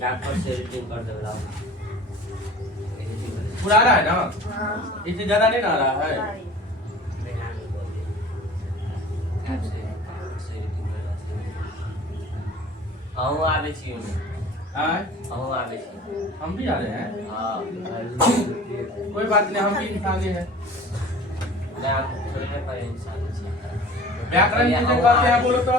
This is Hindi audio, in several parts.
लैपटॉप से एडिटिंग कर दे रहा हूँ। पूरा आ रहा है ना? इससे ज्यादा नहीं ना आ रहा है? हम आवे छी आए? हम आवे छी। हम भी आ रहे हैं। हाँ कोई बात नहीं, हम भी इंसान ही हैं। मैं आपको थोड़े पर इंसान छी। व्याकरण किसे कहते हैं बोलो तो?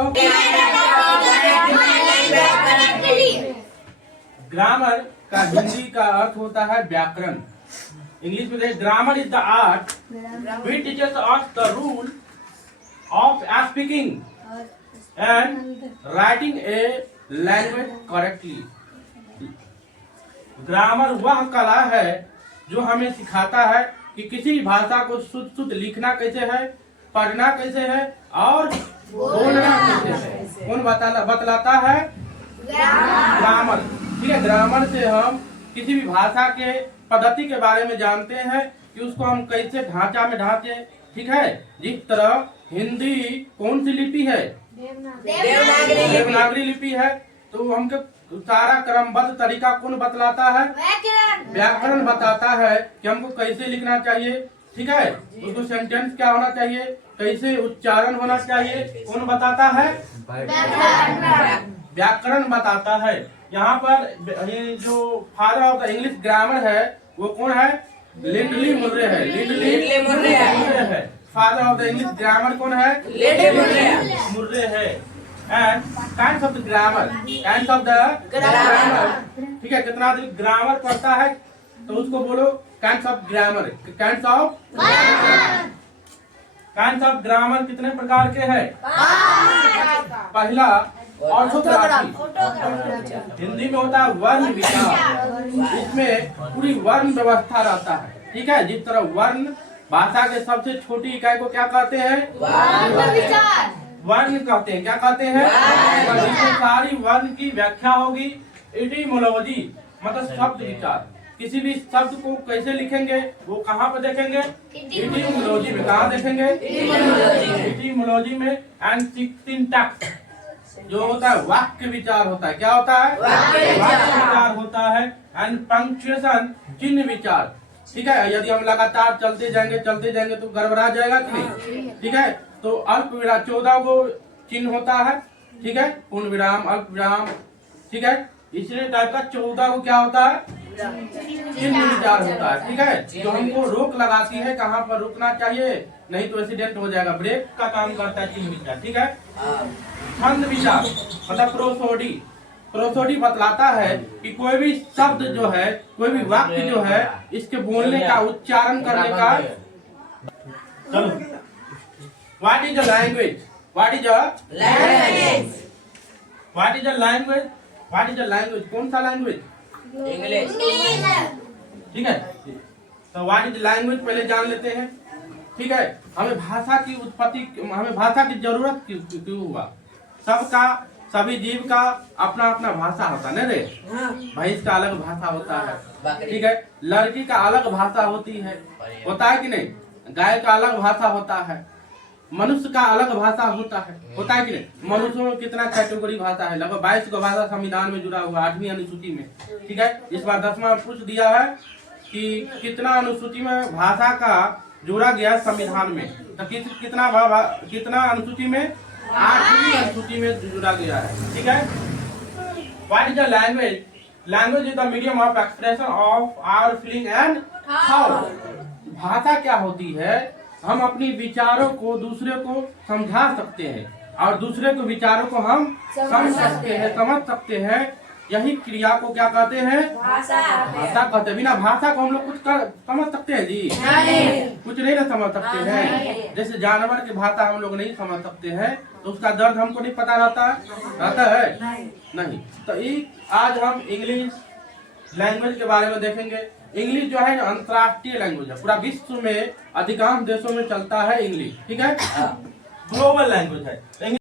ग्रामर का हिंदी का अर्थ होता है व्याकरण। इंग्लिश में grammar is the art which teaches us the rule of speaking and writing a language correctly. Grammar वह कला है जो हमें सिखाता है कि किसी भी भाषा को शुद्ध शुद्ध लिखना कैसे है, पढ़ना कैसे है और बोलना कैसे है। कौन बतलाता है? ग्रामर। ठीक है, ग्रामर से हम किसी भी भाषा के पद्धति के बारे में जानते हैं कि उसको हम कैसे ढांचा में ढांचे। ठीक है, जिस तरह हिंदी कौन सी लिपि है? देवनागरी लिपि है। तो हमको सारा क्रमबद्ध तरीका कौन बतलाता है? व्याकरण बताता है कि हमको कैसे लिखना चाहिए। ठीक है, उसको सेंटेंस क्या होना चाहिए, कैसे उच्चारण होना चाहिए, कौन बताता है? व्याकरण बताता है। यहाँ पर ये जो father of the English grammar है वो कौन है? लिंडली मुर्रे है। लिंडली मुर्रे है। Father of the English grammar कौन है? मुर्रे है। And kinds of the grammar, kinds of the grammar. ठीक है, कितना आदमी ग्रामर पढ़ता है तो उसको बोलो kinds of grammar. Kinds of grammar कितने प्रकार के हैं? पहला ऑर्थोग्राफी, हिंदी में होता है वर्ण विचार। इसमें पूरी वर्ण व्यवस्था रहता है। ठीक है, जिस तरह वर्ण भाषा के सबसे छोटी इकाई को क्या कहते हैं? वर्ण कहते हैं। क्या कहते हैं? इसमें सारी वर्ण की व्याख्या होगी। एटिमोलॉजी मतलब शब्द विचार। किसी भी शब्द को कैसे लिखेंगे वो कहाँ पर देखेंगे? एटिमोलॉजी में। कहाँ देखेंगे? एटिमोलॉजी में। एंड सिंटैक्स जो होता है वाक्य विचार होता है। क्या होता है? वाक्य विचार होता है। एंड पंक्चुएशन चिन्ह विचार। ठीक है, यदि हम लगातार चलते जाएंगे तो गड़बड़ा जाएगा कि नहीं? ठीक है, तो अल्प विराम 14 को चिन्ह होता है। ठीक है, पूर्ण विराम, अल्प विराम। ठीक है, इसलिए टाइप का 14 को क्या होता है? चिन्ह विचार होता है। ठीक है, जो हमको रोक लगाती है कहाँ पर रुकना चाहिए, नहीं तो एक्सीडेंट हो जाएगा। ब्रेक का काम करता है चिन्ह विचार। ठीक है, छंद विचार मतलब प्रोसोडी बतलाता है कि कोई भी शब्द जो है, कोई भी वाक्य जो है, इसके बोलने का, उच्चारण करने का। चलो, what is a language? What is a language? What is a language? What is a language? कौन सा लैंग्वेज? इंग्लिश। ठीक है, तो व्हाट इज लैंग्वेज पहले जान लेते हैं। ठीक है, हमें भाषा की उत्पत्ति, हमें भाषा की जरूरत क्यों हुआ? सबका, सभी जीव का अपना अपना भाषा होता है। रे भैंस का अलग भाषा होता है। ठीक है, लड़की का अलग भाषा होती है, होता है कि नहीं? गाय का अलग भाषा होता है, मनुष्य का अलग भाषा होता है कि नहीं? मनुष्यों में कितना कैटेगरी भाषा है? लगभग 22 को भाषा संविधान में जुड़ा हुआ 8वीं अनुसूची में। ठीक है, इस बार 10वां में पूछ दिया है कि कितना अनुसूची में भाषा का जोड़ा गया संविधान में। तो कितना अनुसूची में? 8वीं अनुसूची में जुड़ा गया है। ठीक है, what is a language? Language is the medium of expression of our feeling and thought. भाषा क्या होती है? हम अपनी विचारों को दूसरे को समझा सकते हैं और दूसरे को विचारों को हम समझ सकते हैं। यही क्रिया को क्या कहते हैं? भाषा कहते हैं। बिना भाषा को हम लोग कुछ समझ सकते हैं जी? नहीं। कुछ नहीं ना समझ सकते हैं। जैसे जानवर की भाषा हम लोग नहीं समझ सकते हैं तो उसका दर्द हमको नहीं पता रहता है? नहीं। तो आज हम इंग्लिश लैंग्वेज के बारे में देखेंगे। इंग्लिश जो है ना अंतर्राष्ट्रीय लैंग्वेज है। पूरा विश्व में अधिकांश देशों में चलता है इंग्लिश। ठीक है, ग्लोबल लैंग्वेज है।